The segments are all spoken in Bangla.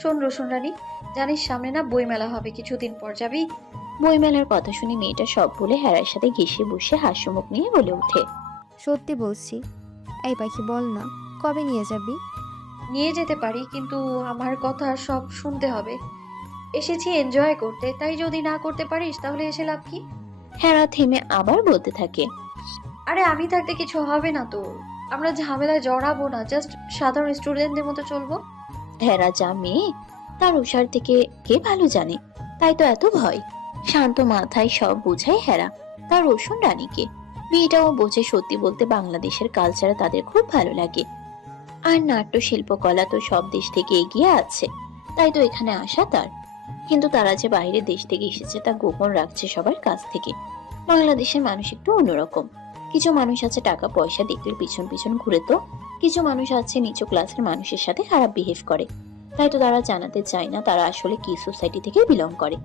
শোন রোশন রানী, জানিস সামনে না বইমেলা হবে, কিছুদিন পর যাবি? বইমেলার কথা শুনে মেয়েটা সব বলে হেরার সাথে ঘেঁষে বসে হাস্যমুখ নিয়ে বলে ওঠে। সত্যি বলছি। এই পাখি বল না, কবে নিয়ে যাবি? নিয়ে যেতে পারি, কিন্তু আমার কথা সব শুনতে হবে। এসেছি এনজয় করতে, তাই যদি না করতে পারিস তাহলে এসে লাভ কি? হেরা থেমে আবার বলতে থাকে। আরে আমি থাকতে কিছু হবে না তোর। আমরা ঝামেলায় জড়াবো না, জাস্ট সাধারণ স্টুডেন্টদের মতো চলবো। হেরা যা মেয়ে তার উষার থেকে কে ভালো জানে, তাই তো এত ভয়। শান্ত মাথায় সব বোঝায় হেরা তার রোশন রানীকে। মেয়েটাও বোঝে সত্যি বলতে বাংলাদেশের কালচার তাদের খুব ভালো লাগে, আর নাট্য শিল্পকলা তো সব দেশ থেকে এগিয়ে আছে, তাই তো এখানে আসা তার। কিন্তু তারা যে বাইরের দেশ থেকে এসেছে তা গোপন রাখছে সবার কাছ থেকে। বাংলাদেশের মানুষ একটু অন্যরকম। কিছু মানুষ আছে টাকা পয়সা দেখলে পিছন পিছন ঘুরে, তো কিছু মানুষ আছে নিচু ক্লাসের মানুষের সাথে খারাপ বিহেভ করে, তাই তো তারা জানাতে চায় না তারা আসলে কি সোসাইটি থেকে বিলং করে।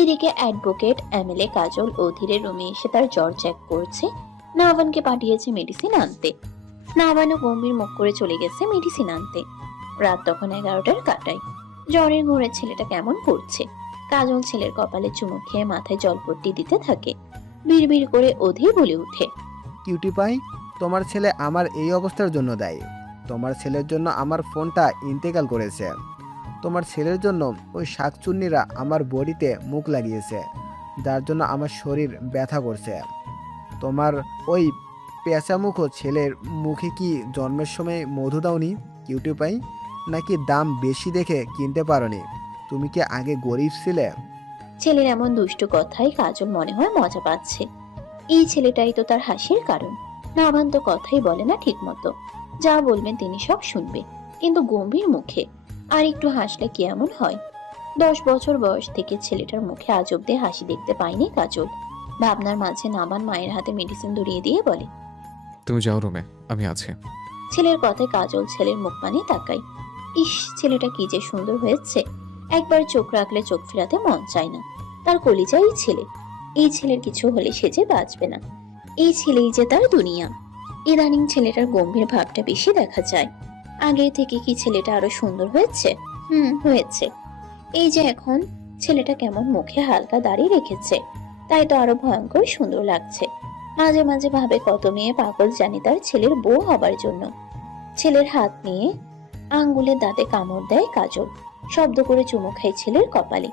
এদিকে অ্যাডভোকেট এমএলএ কাজল অধীরের রুমে এসে তার জ্বর চেক করছে। নাভানকে পাঠিয়েছে মেডিসিন আনতে। নাভানও গম্ভীর মুখ করে চলে গেছে মেডিসিন আনতে। রাত তখন 11টার কাটায়। জ্বরের ঘুরে ছেলেটা কেমন করছে। কাজল ছেলের কপালে চুমু খেয়ে মাথায় জলপট্টি দিতে থাকে। বিড়বিড় করে অধীর বলে উঠে। কিউটি পাই, তোমার ছেলে আমার এই অবস্থার জন্য দায়ী। তোমার ছেলের জন্য আমার ফোনটা ইন্তেকাল করেছে। তোমার ছেলের জন্য ওই শাকচুন্নিরা আমার বডিতে মুখ লাগিয়েছে, যার জন্য আমার শরীর ব্যথা করছে। তোমার ওই পেঁচামুখো ছেলের মুখে কি জন্মের সময় মধু দাওনি কিউটি পাই? নাকি দাম বেশি দেখে কিনতে পারোনি? তুমি কি আগে গরিব ছিলে? ছেলের এমন দুষ্টু কথাই কাজল মনে হয় মজা পাচ্ছে। এই ছেলেটাই তো তার হাসির কারণ। নাভান তো কথাই বলে না ঠিক মতো। যা বলবেন তিনি সব শুনবে, কিন্তু গম্ভীর মুখে। আর একটু হাসলে কি এমন হয়? 10 বছর বয়স থেকে ছেলেটার মুখে আজ অব্দি হাসি দেখতে পায়নি কাজল। ভাবনার মাঝে নাভান মায়ের হাতে মেডিসিন ধরিয়ে দিয়ে বলে, তুমি যাও রুমে, আমি আছি। ছেলের কথায় কাজল ছেলের মুখ পানে তাকায়। ইস, ছেলেটা কি যে সুন্দর হয়েছে, একবার চোখ রাখলে চোখ ফেরাতে মন চায় না। তার কলিজাই ছেলে। এই ছেলের কিছু হলে সে যে বাঁচবে না। এই ছেলেই যে তার দুনিয়া। ইদানিং ছেলেটার গম্ভীর ভাবটা বেশি দেখা যায়। আগে থেকে কি ছেলেটা আরো সুন্দর হয়েছে? হয়েছে। এই যে এখন ছেলেটা কেমন মুখে হালকা দাড়ি রেখেছে, তাই তো আরো ভয়ঙ্কর সুন্দর লাগছে। মাঝে মাঝে ভাবে কত মেয়ে পাগল জানি তার ছেলের বউ হবার জন্য। ছেলের হাত নিয়ে আঙ্গুলের দাঁতে কামড় দেয় কাজল। শব্দ করে চুমু খায় ছেলের কপালে।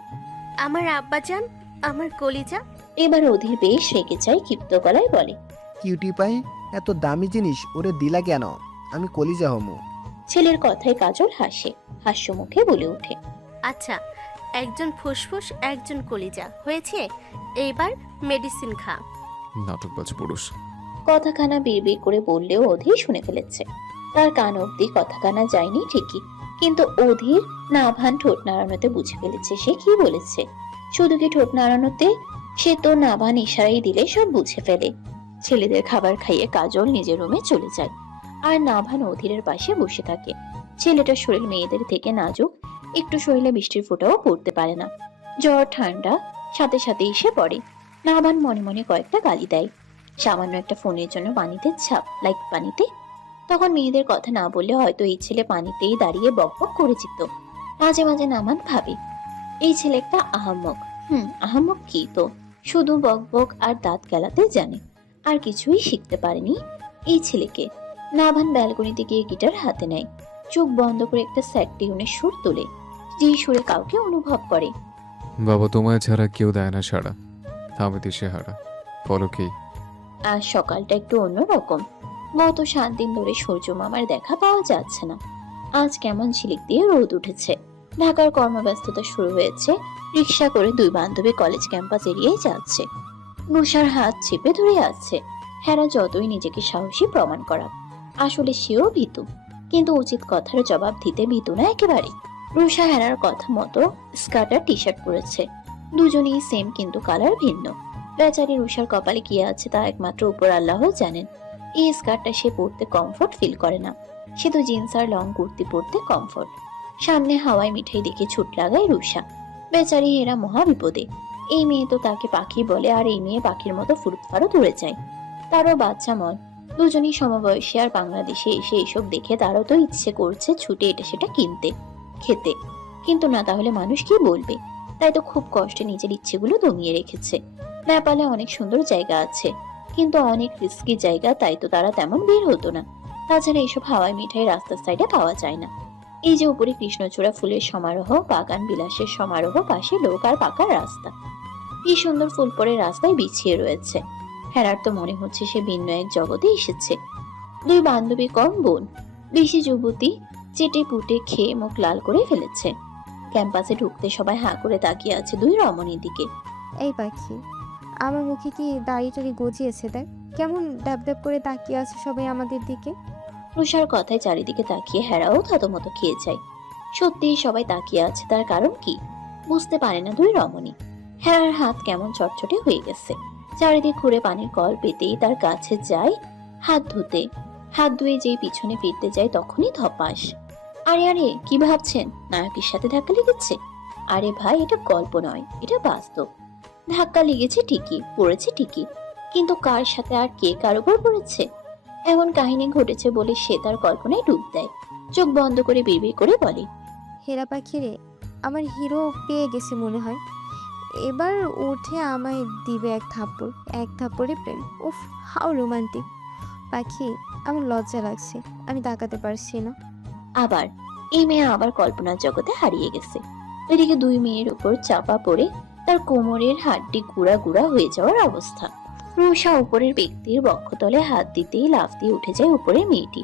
আমার আব্বাজান, আমার কলিজা। এবার অধীর বেশ রেগে যায়, ক্ষিপ্ত গলায় বলে, কিউটি পাই, এত দামি জিনিস ওরে দিলা কেন? আমি কলিজা হমু। ছেলের কথায় কাজল হাসে, হাস্য মুখে বলে ওঠে, আচ্ছা, একজন ফুসফুস একজন কলিজা হয়েছে, এইবার মেডিসিন খা। নাটকবাজ পুরুষ। কথাখানা বিড়বিড় করে বললেও অধীর শুনে ফেলেছে। তার কান অব্দি কথাখানা যায়নি ঠিকই, কিন্তু অধীর নাভান ঠোঁট নাড়ানোতে বুঝে ফেলেছে সে কি বলেছে। শুধু কি ঠোঁট নাড়ানোতে, সে তো নাভান ইশারাই দিলে সব বুঝে ফেলে। ছেলেদের খাবার খাইয়ে কাজল নিজের রুমে চলে যায়, আর নাভান অধীরের পাশে বসে থাকে। ছেলেটার শরীর মেয়েদের থেকে নাজুক, একটু শরীরে বৃষ্টির ফোঁটাও পড়তে পারে না। জ্বর ঠান্ডা সাথে সাথে এসে পড়ে। নাভান মনে মনে কয়েকটা গালি দেয়। সামান্য একটা ফোনের জন্য পানিতে ছাপ, লাইক পানিতে। তখন মেয়েদের কথা না বললে হয়তো এই ছেলে পানিতেই দাঁড়িয়ে বকবক করে যেত। মাঝে মাঝে নামান ভাবে, এই ছেলে একটা আহাম্মক। আহাম্মক কি, তো শুধু বকবক আর দাঁত গেলাতে জানে, আর কিছুই শিখতে পারেনি এই ছেলেকে। নাভান ব্যালকনিতে গিয়ে গিটার হাতে নেয়। চোখ বন্ধ করে একটা স্যাড টিউনের সুর তোলে, যে সুরে কাউকে অনুভব করে। বাবা তোমায় ছাড়া কেউ দেয় না সাড়া, আমি দিশেহারা, বলো কি? আজ সকালটা একটু অন্যরকম। গত 7 দিন ধরে সূর্য মামার দেখা পাওয়া যাচ্ছে না। আজ কেমন ঝিলিক দিয়ে রোদ উঠেছে। ঢাকার কর্মব্যস্ততা শুরু হয়েছে। রিক্সা করে দুই বান্ধবী কলেজ ক্যাম্পাস এড়িয়েই যাচ্ছে। নুষার হাত চেপে ধরে আছে। হেরা যতই নিজেকে সাহসী প্রমাণ করা, আসলে সেও ভীতু। কিন্তু উচিত কথার জবাব দিতে ভীতু না একেবারে। রুষা হেরার কথা মতো স্কার্ট আর টি শার্ট পরেছে। দুজনেই সেম, কিন্তু কালার ভিন্ন। বেচারি রুষার কপালে কি আছে তা একমাত্র উপর আল্লাহ জানেন। এই স্কার্টটা সে পরতে কমফোর্ট ফিল করে না। সে তো জিন্স আর লং কুর্তি পরতে কমফোর্ট। সামনে হাওয়ায় মিঠাই দেখে ছুট লাগায় রুষা। বেচারি হেরা মহা বিপদে। এই মেয়ে তো তাকে পাখি বলে, আর এই মেয়ে পাখির মতো ফুরুত ফারুত উড়ে যায়। তারও বাচ্চা মন। দুজনই সমবয়সী, আর বাংলাদেশে এসে এসব দেখে তারও তো ইচ্ছে করছে ছুটে এটা সেটা কিনতে, খেতে। কিন্তু না, তাহলে মানুষ কি বলবে। তাই তো খুব কষ্টে নিজের ইচ্ছেগুলো দমিয়ে রেখেছে। নেপালে অনেক সুন্দর জায়গা আছে, কিন্তু অনেক রিস্কি জায়গা, তাই তো তারা তেমন বের হতো না। তাছাড়া এইসব হাওয়াই মিঠাই রাস্তার সাইডে পাওয়া যায় না। এই যে উপরে কৃষ্ণচূড়া ফুলের সমারোহ, বাগান বিলাসের সমারোহ, পাশে লোক আর পাকা রাস্তা, কি সুন্দর ফুল পরে রাস্তায় বিছিয়ে রয়েছে। হেরার তো মনে হচ্ছে সে ভিন্ন এক জগতে এসেছে। দুই বান্ধবী কম বোন, বেশি যুবতী, চেটে পুটে খেয়ে মুখ লাল করে ফেলেছে। ক্যাম্পাসে ঢুকতে সবাই হাঁ করে তাকিয়ে আছে দুই রমণীর দিকে। এই পাখি, আমার মুখে কি দাড়ি টাড়ি গজিয়েছে দেখ, কেমন ড্যাব ড্যাব করে তাকিয়ে আছে সবাই আমাদের দিকে। রুষার কথায় চারিদিকে তাকিয়ে হেরাও থতমত খেয়ে যায়। সত্যিই সবাই তাকিয়ে আছে, তার কারণ কি বুঝতে পারে না দুই রমণী। হেরার হাত কেমন চটচটে হয়ে গেছে। চারিদিক ঘুরে পানির কল পেতেই তার কাছে যায় হাত ধুতে। হাত ধুয়ে যেই পিছনে ফিরতে যায় তখনই ধপাস। আরে আরে, কি ভাবছেন নায়কের সাথে ধাক্কা লেগেছে? আরে ভাই, এটা গল্প নয়, এটা বাস্তব। ধাক্কা লেগেছে ঠিকই, পড়েছে ঠিকই, কিন্তু কার সাথে আর কে কার উপর পড়েছে এমন কাহিনী ঘটেছে বলে সে তার কল্পনায় ডুব দেয়। চোখ বন্ধ করে বিড়বিড় করে বলে, হেরা পাখি রে, আমার হিরো পেয়ে গেছে মনে হয়। এবার উঠে আমায় দিবে এক থাপ্পড়, এক থাপ্পড়ে প্রেম। উফ, হাউ রোমান্টিক। পাখি, আমার লজ্জা লাগছে, আমি তাকাতে পারছি না। আবার এই মেয়ে আবার কল্পনার জগতে হারিয়ে গেছে। এদিকে দুই মেয়ের উপর চাপা পড়ে তার কোমরের হাড্ডি গুড়া গুড়া হয়ে যাওয়ার অবস্থা। রুষা উপরের ব্যক্তির বক্ষতলে হাত দিতেই লাফ দিয়ে উঠে যায় উপরের মেয়েটি।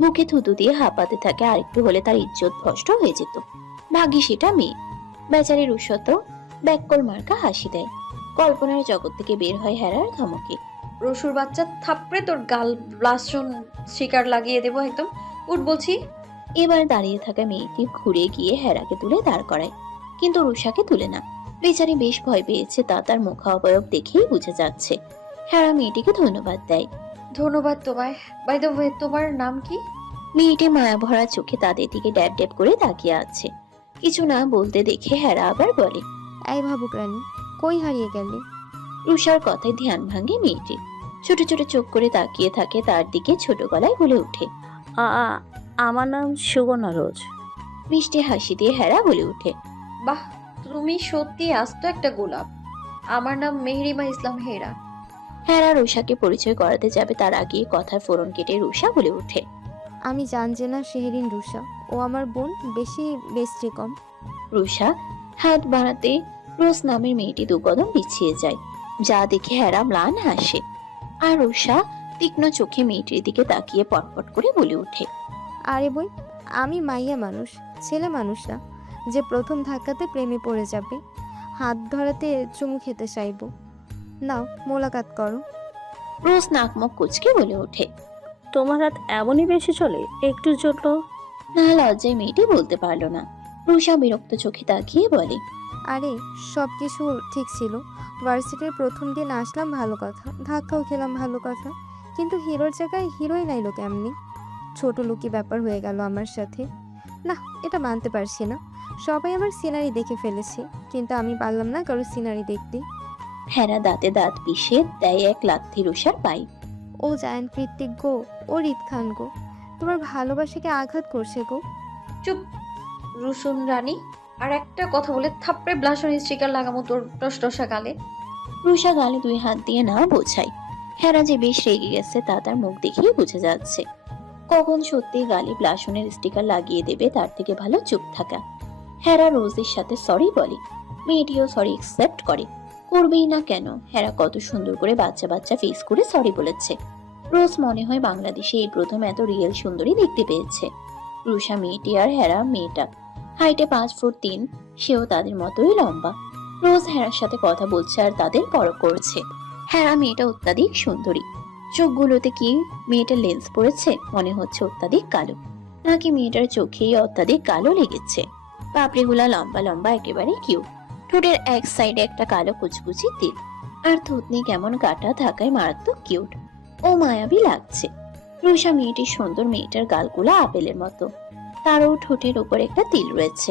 বুকে থুতু দিয়ে হাঁপাতে থাকে, আরেকটু হলে তার ইজ্জত ভ্রষ্ট হয়ে যেত। ভাগ্যি সেটা মেয়ে। বেচারি রুষা তো ব্যাককল মার্কা হাসি দেয়। কল্পনার জগৎ থেকে বের হয় হেরার ধমকে। রসুর বাচ্চা, থাপড়ে তোর গাল ব্লাস্টন শিকার লাগিয়ে দেবো একদম। উঠ বলছি। এবার দাঁড়িয়ে থাকা মেয়েটি ঘুরে গিয়ে হেরাকে তুলে দাঁড় করায়, কিন্তু রুষাকে তুলে না। বেচারি বেশ ভয় পেয়েছে, তা তার মুখাবয়ব দেখেই বোঝা যাচ্ছে। হেরা মেয়েটিকে ধন্যবাদ দেয়। ধন্যবাদ তোমায়। বাই দ্য ওয়ে, তোমার নাম কি? মেয়েটি মায়া ভরা চোখে তাদের দিকে ড্যাব ড্যাব করে তাকিয়ে আছে। কিছু না বলতে দেখে হেরা আবার বলে, এই ভাবুক রানী, কই হারিয়ে গেলে? রুষার কথায় ধ্যান ভাঙে মেয়েটি। ছোট ছোট চোখ করে তাকিয়ে থাকে তার দিকে, ছোট গলায় বলে ওঠে, আমার নাম সুগনা রোজ। মিষ্টি হাসি দিয়ে হেরা বলে ওঠে, বাহ, তুমি সত্যি আস্ত একটা গোলাপ। আমার নাম মেহরিমা ইসলাম হেরা। হেরা রুষাকে পরিচয় করাতে যাবে তার আগে কথার ফোরন কেটে রুষা বলে ওঠে, আমি জানছে না শেহরিন রুষা, ও আমার বোন, বেশি বেস্টি কম। রুষা হাত বাড়াতে রোজ নামের মেয়েটি দু কদম পিছিয়ে যায়, যা দেখে হেরা ম্লান হাসে। আর রুষা তীক্ষ্ণ চোখে মেয়েটির দিকে তাকিয়ে পটপট করে বলে ওঠে, আরে বই, আমি মাইয়া মানুষ, ছেলে মানুষ না যে প্রথম ধাক্কাতে প্রেমে পড়ে যাবে, হাত ধরাতে চুমু খেতে চাইবো। নাও মোলাকাত করো। রোজ নাক মুখ কুচকে বলে ওঠে, তোমার হাত এমনই বেশি চলে একটুর জন্য? না লজ্জায় মেয়েটি বলতে পারলো না। রুষা বিরক্ত চোখে তাকিয়ে বলে, আরে সব কিছু ঠিক ছিল, ভার্সিটির প্রথম দিন আসলাম ভালো কথা, ধাক্কাও খেলাম ভালো কথা, কিন্তু হিরোর জায়গায় হিরোই নাইলো কেমনি? ছোট লুকি ব্যাপার হয়ে গেল আমার সাথে। না, এটা মানতে পারছি না। সবাই আমার সিনারি দেখে ফেলেছে, কিন্তু আমি পারলাম না কারো সিনারি দেখতে। হেরা দাঁতে দাঁত পিষে দেয় এক লাথি রুষার পাই। ও জায়ান কৃত্তিক গো, ও রিত খান গো, তোমার ভালোবাসাকে আঘাত করছে গো। চুপ রুসুন রানী, আর একটা কথা বলে থাপড়ে ব্লাশন স্টিকার লাগামো তোর টসটসা গালে। রুষা গালে দুই হাত দিয়ে না বোঝায়। হেরা যে বেশ রেগে গেছে তা তার মুখ দেখেই বোঝা যাচ্ছে। কখন সত্যি গালে ব্লাশনের স্টিকার লাগিয়ে দেবে, তার থেকে ভালো চুপ থাকা। হেরা রোজের সাথে সরি বলে, মেয়েটিও সরি অ্যাকসেপ্ট করে। করবেই না কেন, হেরা কত সুন্দর করে বাচ্চা বাচ্চা ফেস করে সরি বলেছে। রোজ মনে হয় বাংলাদেশে এই প্রথম এত রিয়েল সুন্দরী দেখতে পেয়েছে। রুষা মেয়েটি আর হেরা মেয়েটা হাইটে 5 ফুট 3, সেও তাদের মতোই লম্বা। রোজ হেরার সাথে কথা বলছে আর তাদের পরখ করছে। হেরা মেয়েটা অত্যাধিক সুন্দরী। চোখগুলোতে কি মেয়েটার লেন্স পড়েছে, মনে হচ্ছে অত্যাধিক কালো, নাকি মেয়েটার চোখেই অত্যাধিক কালো লেগেছে। পাপড়িগুলা লম্বা লম্বা, একেবারে কিউট। ঠোঁটের এক সাইডে একটা কালো কুচকুচি তিল, আর থুতনি কেমন কাটা থাকায় মারাত্মক কিউট ও মায়াবী লাগছে। রুষা মেয়েটির সুন্দর, মেয়েটার গালগুলা আপেলের মতো, তারও ঠোঁটের উপর একটা তিল রয়েছে।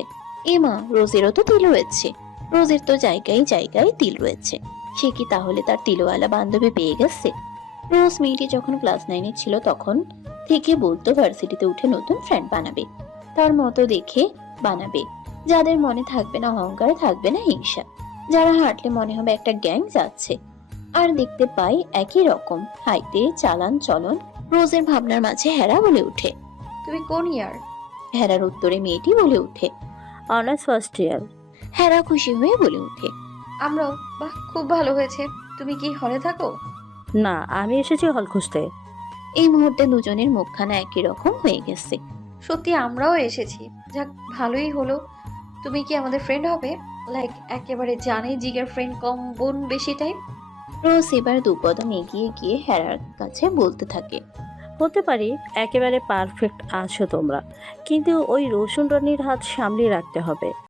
মা, রোজেরও তো তিল রয়েছে। রোজের তো জায়গায় জায়গায় তিল রয়েছে। সে কি তাহলে তার তিলওয়ালা বান্ধবী পেয়ে গেছে? রোজ মেয়েটি যখন ক্লাস 9-এ ছিল তখন থেকে বলতো ভার্সিটিতে উঠে নতুন ফ্রেন্ড বানাবে, তার মতো দেখে বানাবে। যাদের মনে থাকবে না অহংকার, থাকবে না হিংসা, যারা হাঁটলে মনে হবে একটা গ্যাং যাচ্ছে। আর দেখতে পাই একই রকম হাইটে চালান চলন। রোজের ভাবনার মাঝে হেরা বলে উঠে। তুমি কোন ইয়ার? হেরার উত্তরে মেয়েটি বলে উঠে। Honours first year. হেরা খুশি হয়ে বলে উঠে। আমরাও। বাহ, খুব ভালো হয়েছে। তুমি কি হলে থাকো? না, আমি এসেছি হল খুঁজতে। এই মুহূর্তে দুজনের মুখখানা একই রকম হয়ে গেছে। সত্যি আমরাও এসেছি। যাক, ভালোই হলো। তুমি কি আমাদের ফ্রেন্ড হবে? লাইক একেবারে জানে জিগার ফ্রেন্ড, কম বোন বেশি টাইপ। রোজ এবার দুকদম এগিয়ে গিয়ে হেরার কাছে বলতে থাকে। হতে পারি, একেবারে পারফেক্ট আছো তোমরা, কিন্তু ওই রসুন রানীর হাত সামলে রাখতে হবে।